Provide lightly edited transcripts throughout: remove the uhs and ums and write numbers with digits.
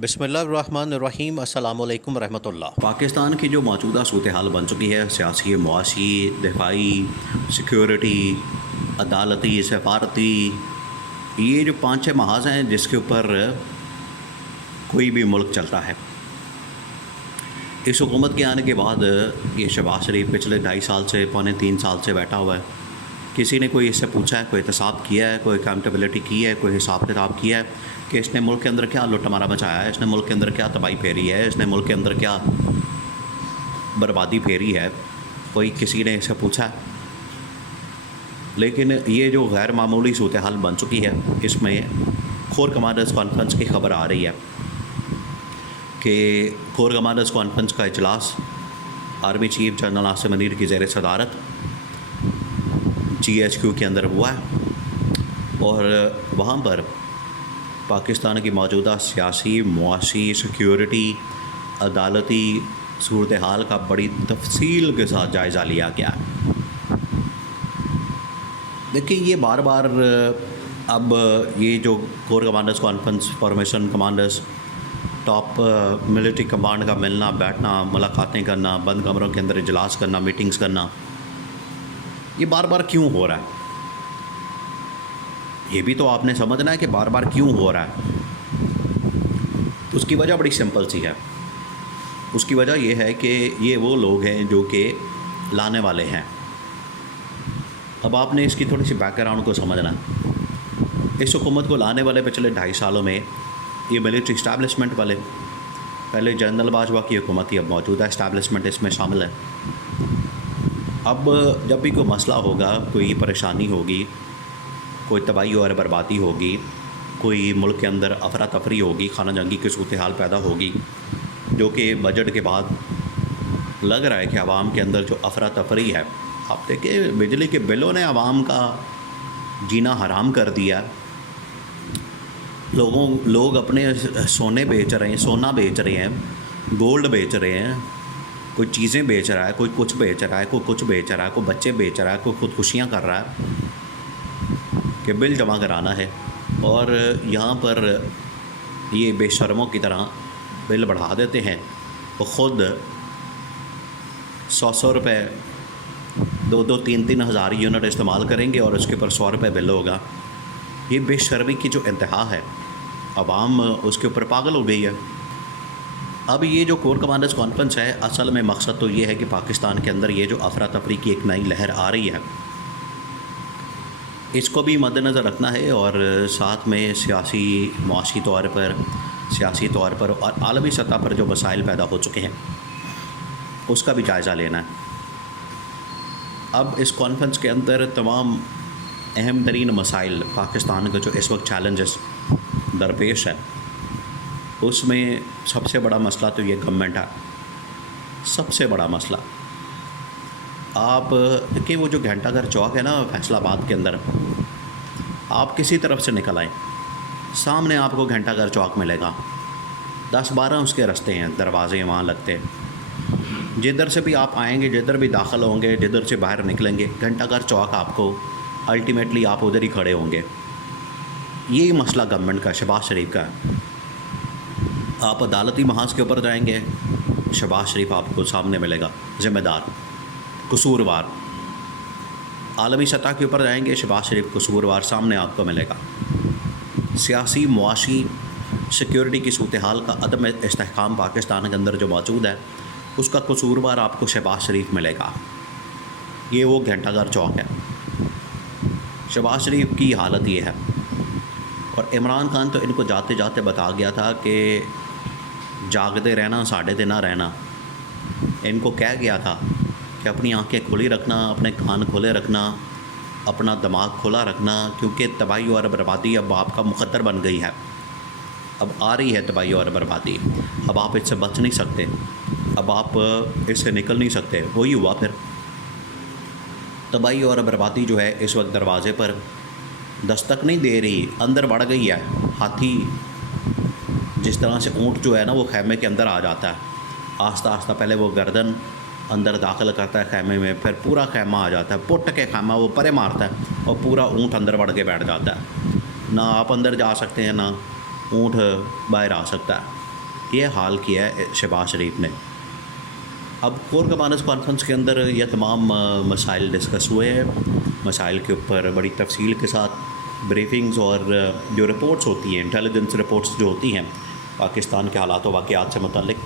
बिस्मिल्लाहिर्रहमानिर्रहीम अस्सलामुअलैकुम रहमतुल्लाह। पाकिस्तान की जो मौजूदा सूरत हाल बन चुकी है, सियासी, मुआशी, दिफाई, सिक्योरिटी, अदालती, सफारती, ये जो 5-6 महाज हैं जिसके ऊपर कोई भी मुल्क चलता है। इस हुकूमत के आने के बाद ये शहबाज शरीफ पिछले 2.5 साल से, पौने 3 साल से बैठा हुआ है। किसी ने कोई इससे पूछा है, कोई एहतसाब किया है, कोई अकाउंटेबिलिटी की है, कोई हिसाब किताब किया है कि इसने मुल्क के अंदर क्या लुटमारा मचाया है, इसने मुल्क के अंदर क्या तबाही फेरी है, इसने मुल्क के अंदर क्या बर्बादी फेरी है? कोई किसी ने इससे पूछा है? लेकिन ये जो गैर मामूली सूरत हाल बन चुकी है, इसमें कोर कमांडर्स कॉन्फ्रेंस की खबर आ रही है कि कोर कमांडर्स कॉन्फ्रेंस का इजलास army chief general Asim Munir की ज़ेर सदारत GHQ के अंदर हुआ है और वहाँ पर पाकिस्तान की मौजूदा सियासी, मुआशी, सिक्योरिटी, अदालती सूरत हाल का बड़ी तफसील के साथ जायज़ा लिया गया। देखिए, ये बार बार अब ये जो core commanders conference, formation commanders, top military command का मिलना बैठना, मुलाकातें करना, बंद कमरों के अंदर इजलास करना, मीटिंग्स करना, ये बार बार क्यों हो रहा है? ये भी तो आपने समझना है कि बार बार क्यों हो रहा है। उसकी वजह बड़ी सिंपल सी है। उसकी वजह ये है कि ये वो लोग हैं जो कि लाने वाले हैं। अब आपने इसकी थोड़ी सी बैकग्राउंड को समझना है। इस हुकूमत को लाने वाले पिछले 2.5 सालों में ये मिलिट्री इस्टेब्लिशमेंट वाले, पहले जनरल बाजवा की हुकूमत थी, अब मौजूदा इस्टेब्लिशमेंट इसमें शामिल है। अब जब भी कोई मसला होगा, कोई परेशानी होगी, कोई तबाही और बर्बादी होगी, कोई मुल्क के अंदर अफरा तफरी होगी, खाना जंगी की सूरत हाल पैदा होगी, जो कि बजट के बाद लग रहा है कि आवाम के अंदर जो अफरा तफरी है, आप देखिए बिजली के बिलों ने आवाम का जीना हराम कर दिया। लोग अपने सोने बेच रहे हैं, सोना बेच रहे हैं, गोल्ड बेच रहे हैं, कोई चीज़ें बेच रहा है, कोई कुछ बेच रहा है, कोई कुछ बेच रहा है, कोई बच्चे बेच रहा है, कोई खुदकुशियाँ कर रहा है कि बिल जमा कराना है। और यहाँ पर ये बेशर्मों की तरह बिल बढ़ा देते हैं। वो ख़ुद 100 रुपये, 2-2, 3-3 हज़ार यूनिट इस्तेमाल करेंगे और उसके ऊपर 100 रुपये बिल होगा। ये बेशर्मी की जो इंतहा है, अवाम उसके ऊपर पागल हो गई है। अब ये जो कोर कमांडर्स कॉन्फ्रेंस है, असल में मकसद तो ये है कि पाकिस्तान के अंदर ये जो अफरा तफरी की एक नई लहर आ रही है, इसको भी मद्देनज़र रखना है और साथ में सियासी, मुआशी तौर पर, सियासी तौर पर और आलमी सतह पर जो मसाइल पैदा हो चुके हैं, उसका भी जायज़ा लेना है। अब इस कॉन्फ्रेंस के अंदर तमाम अहम तरीन मसाइल पाकिस्तान के जो इस वक्त चैलेंजेस दरपेश है, उसमें सबसे बड़ा मसला तो ये गवर्नमेंट है। सबसे बड़ा मसला आप कि वो जो घंटाघर चौक है ना फैसलाबाद के अंदर, आप किसी तरफ से निकल आएँ, सामने आपको घंटाघर चौक मिलेगा। 10-12 उसके रास्ते हैं, दरवाजे वहाँ लगते हैं। जिधर से भी आप आएंगे, जिधर भी दाखिल होंगे, जिधर से बाहर निकलेंगे, घंटाघर चौक आपको अल्टीमेटली आप उधर ही खड़े होंगे। यही मसला गवर्नमेंट का, शहबाज शरीफ का है। आप अदालती महाज के ऊपर जाएंगे, शहबाज शरीफ आपको सामने मिलेगा, ज़िम्मेदार, कसूरवार। आलमी सतह के ऊपर जाएंगे, शहबाज शरीफ कसूरवार सामने आपको मिलेगा। सियासी, मुआशी, सिक्योरिटी की सूरत हाल का अदम इस्तेहकाम पाकिस्तान के अंदर जो मौजूद है, उसका कसूरवार आपको शहबाज शरीफ मिलेगा। ये वो घंटाघर चौक है। शहबाज शरीफ की हालत ये है। और इमरान खान तो इनको जाते जाते बता गया था कि जागते रहना, साढ़े दिन ना रहना। इनको कह गया था कि अपनी आंखें खुली रखना, अपने कान खुले रखना, अपना दिमाग खुला रखना, क्योंकि तबाही और बर्बादी अब आपका मुकद्दर बन गई है। अब आ रही है तबाही और बर्बादी, अब आप इससे बच नहीं सकते, अब आप इससे निकल नहीं सकते। वही हुआ फिर। तबाही और बर्बादी जो है इस वक्त दरवाज़े पर दस्तक नहीं दे रही, अंदर बढ़ गई है। हाथी जिस तरह से ऊँट जो है ना, वो खैमे के अंदर आ जाता है, आस्ता आस्ता पहले वो गर्दन अंदर दाखिल करता है खैमे में, फिर पूरा खैमा आ जाता है, पुट के खैमा वो परे मारता है और पूरा ऊँट अंदर बढ़ के बैठ जाता है। ना आप अंदर जा सकते हैं, ना ऊँट बाहर आ सकता है। ये हाल किया है शहबाज शरीफ ने। अब कोर कमांडर्स कॉन्फ्रेंस के अंदर ये तमाम मसाइल डिस्कस हुए हैं। मसाइल के ऊपर बड़ी तफसील के साथ ब्रीफिंग्स और जो रिपोर्ट्स होती हैं, इंटेलिजेंस रिपोर्ट्स जो होती हैं पाकिस्तान के हालात व वाक़यात से मुतल्लिक,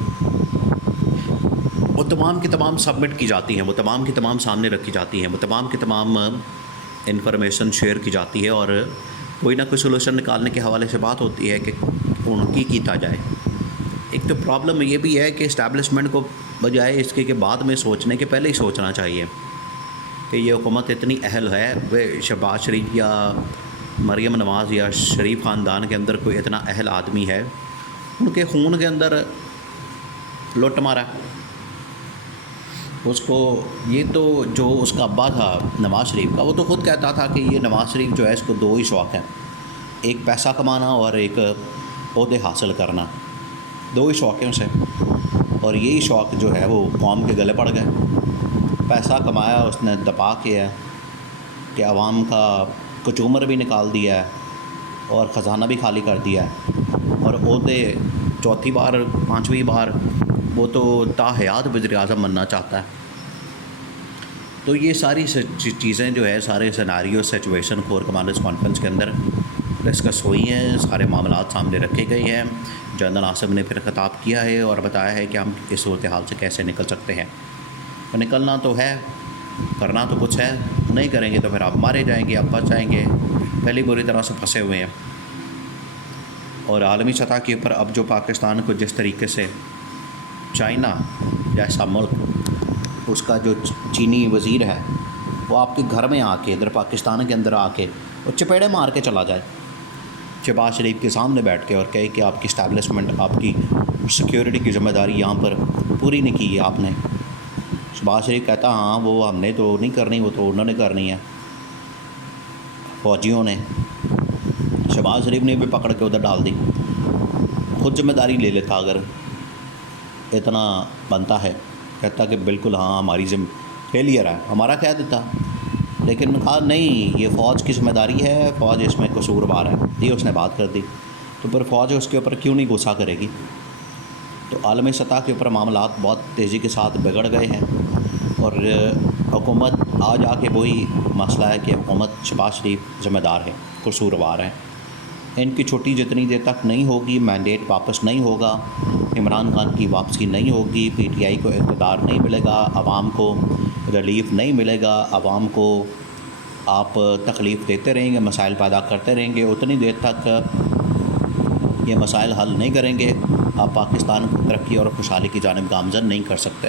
वो तमाम की तमाम सबमिट की जाती हैं, वो तमाम की तमाम सामने रखी जाती हैं, वो तमाम की तमाम इंफॉर्मेशन शेयर की जाती है और कोई ना कोई सोल्यूशन निकालने के हवाले से बात होती है कि उनकी कीता जाए। एक तो प्रॉब्लम ये भी है कि इस्टेब्लिशमेंट को बजाय इसके के बाद में सोचने के पहले ही सोचना चाहिए कि ये हुकूमत इतनी अहल है, वे शहबाज शरीफ या मरीम नवाज़ या शरीफ ख़ानदान के अंदर कोई इतना अहल आदमी है, उनके खून के अंदर लुट मारा उसको। ये तो जो उसका अब्बा था नवाज़ शरीफ का, वो तो ख़ुद कहता था कि ये नवाज़ शरीफ जो है इसको दो ही शौक़ हैं, एक पैसा कमाना और एक ओहदे हासिल करना, दो ही शौक़ हैं उसे। और यही शौक़ जो है वो कौम के गले पड़ गए। पैसा कमाया उसने दबा के है कि आवाम का कचूमर भी निकाल दिया है और ख़जाना भी खाली कर दिया है। और ओहदे चौथी बार पाँचवीं बार वो तो ताहयात वज़ीर-ए-आज़म बनना चाहता है। तो ये सारी चीज़ें जो है, सारे scenario situation core commanders conference के अंदर डिस्कस हुई हैं, सारे मामलात सामने रखे गए हैं। जनरल आसिम ने फिर ख़िताब किया है और बताया है कि हम इस सूरत हाल से कैसे निकल सकते हैं। तो निकलना तो है, करना तो कुछ है, नहीं करेंगे तो फिर आप मारे जाएंगे, आप बच जाएंगे, पहले बुरी तरह से फंसे हुए हैं। और आलमी सतह के ऊपर अब जो पाकिस्तान को जिस तरीके से चाइना जैसा मुल्क, उसका जो चीनी वज़ीर है वो आपके घर में आके, इधर पाकिस्तान के अंदर आके वो चपेड़े मार के चला जाए शहबाज शरीफ के सामने बैठ के और कहे कि आपकी इस्टेब्लिशमेंट, आपकी सिक्योरिटी की ज़िम्मेदारी यहाँ पर पूरी नहीं की है आपने। शहबाज शरीफ कहता हाँ वो हमने तो नहीं करनी, वो तो उन्होंने करनी है, फ़ौजियों ने। शहबाज शरीफ ने भी पकड़ के उधर डाल दी, खुद ज़िम्मेदारी ले लेता अगर इतना बनता है। कहता कि बिल्कुल हाँ हमारी फेलियर है, हमारा कह देता, लेकिन कहा नहीं ये फ़ौज की ज़िम्मेदारी है, फ़ौज इसमें कसूरवार है, ये उसने बात कर दी। तो फिर फ़ौज उसके ऊपर क्यों नहीं गुस्सा करेगी। तो आलमी सतह के ऊपर मामलात बहुत तेज़ी के साथ बिगड़ गए हैं और हुकूमत आज आके वही मसला है कि हुकूमत शहबाज शरीफ ज़िम्मेदार है, कसूरवार है। इनकी छुट्टी जितनी देर तक नहीं होगी, मैंडेट वापस नहीं होगा, इमरान खान की वापसी नहीं होगी, PTI को इक़्तिदार नहीं मिलेगा, आवाम को रिलीफ नहीं मिलेगा, आवाम को आप तकलीफ़ देते रहेंगे, मसाइल पैदा करते रहेंगे, उतनी देर तक ये मसाइल हल नहीं करेंगे, आप पाकिस्तान को तरक्की और खुशहाली की जानिब गामज़न नहीं कर सकते।